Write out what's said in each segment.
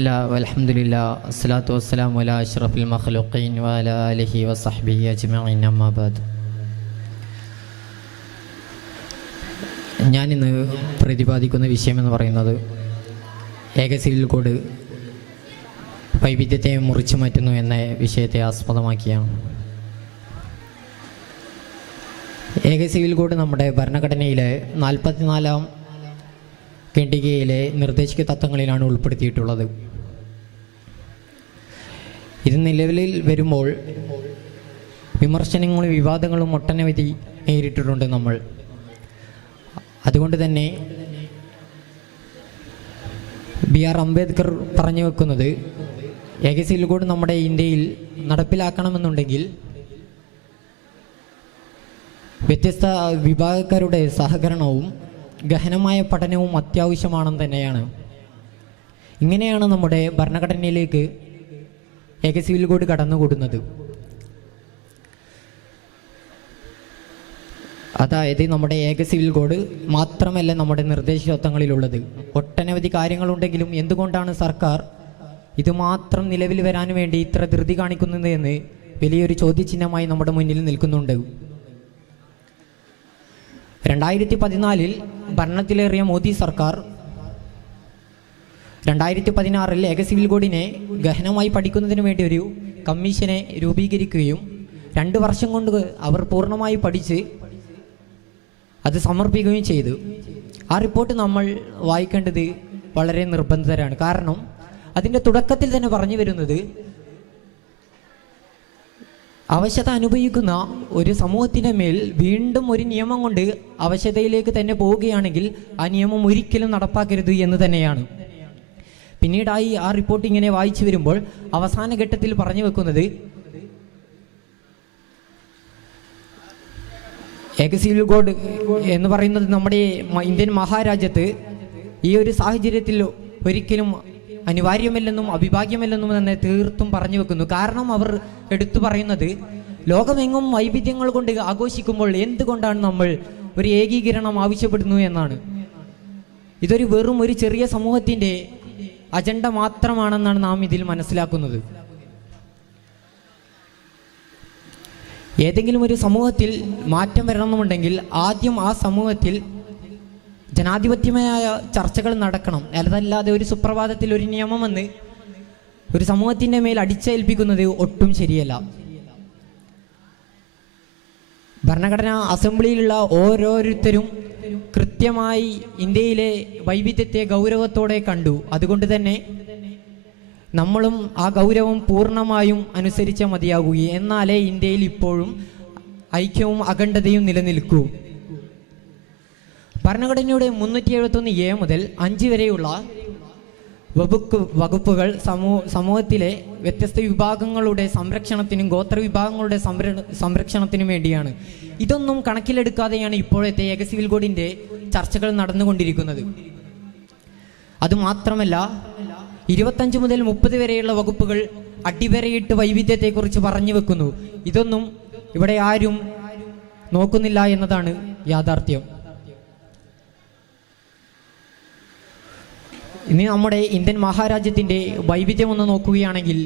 ബിസ്മില്ലാ വൽഹംദുലില്ലാ അസ്സലാത്തു വസ്സലാമു അലാ അഷ്റഫിൽ മഖ്ലൂഖീൻ വഅലാ ആലിഹി വസഹ്ബിഹി അജ്മഈൻ അമ്മാ ബഅദ്. ഞാനിന്ന് പ്രതിപാദിക്കുന്ന വിഷയമെന്ന് പറയുന്നത് ഏക സിവിൽ കോഡ് വൈവിധ്യത്തെ മുറിച്ചു മാറ്റുന്നു എന്ന വിഷയത്തെ ആസ്പദമാക്കിയാണ്. ഏക സിവിൽ കോഡ് നമ്മുടെ ഭരണഘടനയിലെ 44-ാം ഖണ്ഡികയിലെ നിർദ്ദേശക തത്വങ്ങളിലാണ് ഉൾപ്പെടുത്തിയിട്ടുള്ളത്. ഇത് നിലവിൽ വരുമ്പോൾ വിമർശനങ്ങളും വിവാദങ്ങളും ഒട്ടനവധി നേരിട്ടിട്ടുണ്ട് നമ്മൾ. അതുകൊണ്ട് തന്നെ BR അംബേദ്കർ പറഞ്ഞു വെക്കുന്നത് ഏക സിവിൽ കോഡ് നമ്മുടെ ഇന്ത്യയിൽ നടപ്പിലാക്കണമെന്നുണ്ടെങ്കിൽ വ്യത്യസ്ത വിഭാഗക്കാരുടെ സഹകരണവും ഗഹനമായ പഠനവും അത്യാവശ്യമാണെന്ന് തന്നെയാണ്. ഇങ്ങനെയാണ് നമ്മുടെ ഭരണഘടനയിലേക്ക് ഏക സിവിൽ കോഡ് കടന്നുകൂടുന്നത്. അതായത് നമ്മുടെ ഏക സിവിൽ കോഡ് മാത്രമല്ല നമ്മുടെ നിർദ്ദേശതത്വങ്ങളിലുള്ളത്. ഒട്ടനവധി കാര്യങ്ങളുണ്ടെങ്കിലും എന്തുകൊണ്ടാണ് സർക്കാർ ഇത് മാത്രം നിലവിൽ വരാൻ വേണ്ടി ഇത്ര ധൃതി കാണിക്കുന്നത് എന്ന് വലിയൊരു ചോദ്യചിഹ്നമായി നമ്മുടെ മുന്നിൽ നിൽക്കുന്നുണ്ട്. 2014 ഭരണത്തിലേറിയ മോദി സർക്കാർ 2016 ഏക സിവിൽ കോഡിനെ ഗഹനമായി പഠിക്കുന്നതിന് വേണ്ടി ഒരു കമ്മീഷനെ രൂപീകരിക്കുകയും 2 വർഷം കൊണ്ട് അവർ പൂർണ്ണമായി പഠിച്ച് അത് സമർപ്പിക്കുകയും ചെയ്തു. ആ റിപ്പോർട്ട് നമ്മൾ വായിക്കേണ്ടത് വളരെ നിർബന്ധിതരാണ്. കാരണം അതിൻ്റെ തുടക്കത്തിൽ തന്നെ പറഞ്ഞു വരുന്നത് അവശത അനുഭവിക്കുന്ന ഒരു സമൂഹത്തിൻ്റെ മേൽ വീണ്ടും ഒരു നിയമം കൊണ്ട് അവശതയിലേക്ക് തന്നെ പോവുകയാണെങ്കിൽ ആ നിയമം ഒരിക്കലും നടപ്പാക്കരുത് എന്ന് തന്നെയാണ്. പിന്നീടായി ആ റിപ്പോർട്ട് ഇങ്ങനെ വായിച്ചു വരുമ്പോൾ അവസാന ഘട്ടത്തിൽ പറഞ്ഞു വെക്കുന്നത് ഏക സിവിൽ കോഡ് എന്ന് പറയുന്നത് നമ്മുടെ ഇന്ത്യൻ മഹാരാജ്യത്ത് ഈ ഒരു സാഹചര്യത്തിൽ ഒരിക്കലും അനിവാര്യമല്ലെന്നും അവിഭാഗ്യമല്ലെന്നും തന്നെ തീർത്തും പറഞ്ഞു വെക്കുന്നു. കാരണം അവർ എടുത്തു പറയുന്നത് ലോകമെങ്ങും വൈവിധ്യങ്ങൾ കൊണ്ട് ആഘോഷിക്കുമ്പോൾ എന്തുകൊണ്ടാണ് നമ്മൾ ഒരു ഏകീകരണം ആവശ്യപ്പെടുന്നു എന്നാണ്. ഇതൊരു വെറും ഒരു ചെറിയ സമൂഹത്തിൻ്റെ അജണ്ട മാത്രമാണെന്നാണ് നാം ഇതിൽ മനസ്സിലാക്കുന്നത്. ഏതെങ്കിലും ഒരു സമൂഹത്തിൽ മാറ്റം വരണമെന്നുണ്ടെങ്കിൽ ആദ്യം ആ സമൂഹത്തിൽ ജനാധിപത്യമായ ചർച്ചകൾ നടക്കണം. അതല്ലാതെ ഒരു സുപ്രഭാതത്തിൽ ഒരു നിയമം വന്ന് ഒരു സമൂഹത്തിൻ്റെ മേൽ അടിച്ചേൽപ്പിക്കുന്നത് ഒട്ടും ശരിയല്ല. ഭരണഘടനാ അസംബ്ലിയിലുള്ള ഓരോരുത്തരും കൃത്യമായി ഇന്ത്യയിലെ വൈവിധ്യത്തെ ഗൗരവത്തോടെ കണ്ടു. അതുകൊണ്ട് തന്നെ നമ്മളും ആ ഗൗരവം പൂർണ്ണമായും അനുസരിച്ച മതിയാകൂ. എന്നാലേ ഇന്ത്യയിൽ ഇപ്പോഴും ഐക്യവും അഖണ്ഡതയും നിലനിൽക്കൂ. ഭരണഘടനയുടെ 371A മുതൽ 5 വരെയുള്ള വകുപ്പുകൾ സമൂഹത്തിലെ വ്യത്യസ്ത വിഭാഗങ്ങളുടെ സംരക്ഷണത്തിനും ഗോത്രവിഭാഗങ്ങളുടെ സംരക്ഷണത്തിനും വേണ്ടിയാണ്. ഇതൊന്നും കണക്കിലെടുക്കാതെയാണ് ഇപ്പോഴത്തെ ഏക സിവിൽ കോഡിൻ്റെ ചർച്ചകൾ നടന്നുകൊണ്ടിരിക്കുന്നത്. അതുമാത്രമല്ല 25 മുതൽ 30 വരെയുള്ള വകുപ്പുകൾ അടിവരയിട്ട് വൈവിധ്യത്തെക്കുറിച്ച് പറഞ്ഞു വെക്കുന്നു. ഇതൊന്നും ഇവിടെ ആരും നോക്കുന്നില്ല എന്നതാണ് യാഥാർത്ഥ്യം. ഇനി നമ്മുടെ ഇന്ത്യൻ മഹാരാജ്യത്തിൻ്റെ വൈവിധ്യം ഒന്ന് നോക്കുകയാണെങ്കിൽ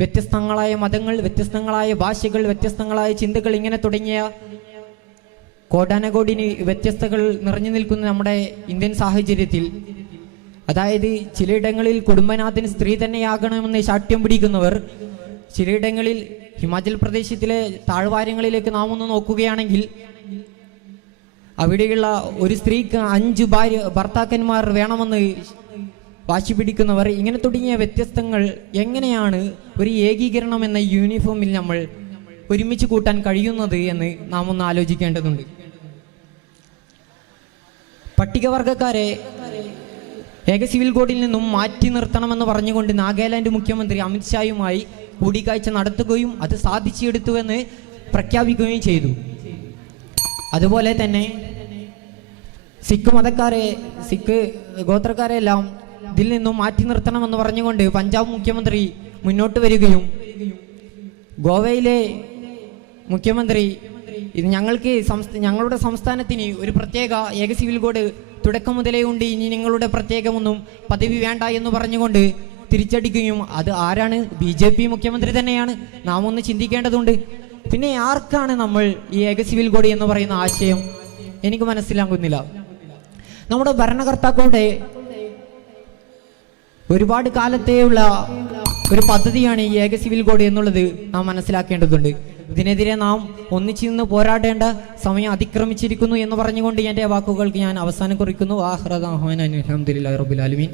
വ്യത്യസ്തങ്ങളായ മതങ്ങൾ, വ്യത്യസ്തങ്ങളായ ഭാഷകൾ, വ്യത്യസ്തങ്ങളായ ചിന്തകൾ, ഇങ്ങനെ തുടങ്ങിയ കോടാനകോടിന് വ്യത്യസ്തകൾ നിറഞ്ഞു നിൽക്കുന്ന നമ്മുടെ ഇന്ത്യൻ സാഹചര്യത്തിൽ, അതായത് ചിലയിടങ്ങളിൽ കുടുംബനാഥൻ സ്ത്രീ തന്നെയാകണമെന്ന് ശാഠ്യം പിടിക്കുന്നവർ, ചിലയിടങ്ങളിൽ ഹിമാചൽ പ്രദേശിലെ താഴ്വാരങ്ങളിലേക്ക് നാം ഒന്ന് നോക്കുകയാണെങ്കിൽ അവിടെയുള്ള ഒരു സ്ത്രീക്ക് 5 ഭർത്താക്കന്മാർ വേണമെന്ന് വാശി പിടിക്കുന്നവർ, ഇങ്ങനെ തുടങ്ങിയ വ്യത്യസ്തങ്ങൾ എങ്ങനെയാണ് ഒരു ഏകീകരണം എന്ന യൂണിഫോമിൽ നമ്മൾ ഒരുമിച്ച് കൂട്ടാൻ കഴിയുന്നത് എന്ന് നാം ഒന്ന് ആലോചിക്കേണ്ടതുണ്ട്. പട്ടികവർഗക്കാരെ ഏക സിവിൽ കോഡിൽ നിന്നും മാറ്റി നിർത്തണമെന്ന് പറഞ്ഞുകൊണ്ട് നാഗാലാൻഡ് മുഖ്യമന്ത്രി അമിത്ഷായുമായി കൂടിക്കാഴ്ച നടത്തുകയും അത് സാധിച്ചെടുത്തുവെന്ന് പ്രഖ്യാപിക്കുകയും ചെയ്തു. അതുപോലെ തന്നെ സിഖ് ഗോത്രക്കാരെല്ലാം ഇതിൽ നിന്നും മാറ്റി നിർത്തണമെന്ന് പറഞ്ഞുകൊണ്ട് പഞ്ചാബ് മുഖ്യമന്ത്രി മുന്നോട്ട് വരികയും ഗോവയിലെ മുഖ്യമന്ത്രി ഇത് ഞങ്ങളുടെ സംസ്ഥാനത്തിന് ഒരു പ്രത്യേക ഏക സിവിൽ കോഡ് തുടക്കം മുതലേ ഉണ്ട്, ഇനി നിങ്ങളുടെ പ്രത്യേകമൊന്നും പദവി വേണ്ട എന്ന് പറഞ്ഞുകൊണ്ട് തിരിച്ചടിക്കുകയും അത് ആരാണ്? BJP മുഖ്യമന്ത്രി തന്നെയാണ്. നാം ഒന്ന് ചിന്തിക്കേണ്ടതുണ്ട്. പിന്നെ ആർക്കാണ് നമ്മൾ ഈ ഏക സിവിൽ കോഡ് എന്ന് പറയുന്ന ആശയം എനിക്ക് മനസ്സിലാകുന്നില്ല. നമ്മുടെ ഭരണകർത്താക്കളുടെ ഒരുപാട് കാലത്തെയുള്ള ഒരു പദ്ധതിയാണ് ഈ ഏക സിവിൽ കോഡ് എന്നുള്ളത് നാം മനസ്സിലാക്കേണ്ടതുണ്ട്. ഇതിനെതിരെ നാം ഒന്നിച്ചു നിന്ന് പോരാടേണ്ട സമയം അതിക്രമിച്ചിരിക്കുന്നു എന്ന് പറഞ്ഞുകൊണ്ട് എൻ്റെ വാക്കുകൾക്ക് ഞാൻ അവസാനം കുറിക്കുന്നു. ആഖിറു ദഅ്വാനാ അൽഹംദുലില്ലാഹി റബ്ബിൽ ആലമീൻ.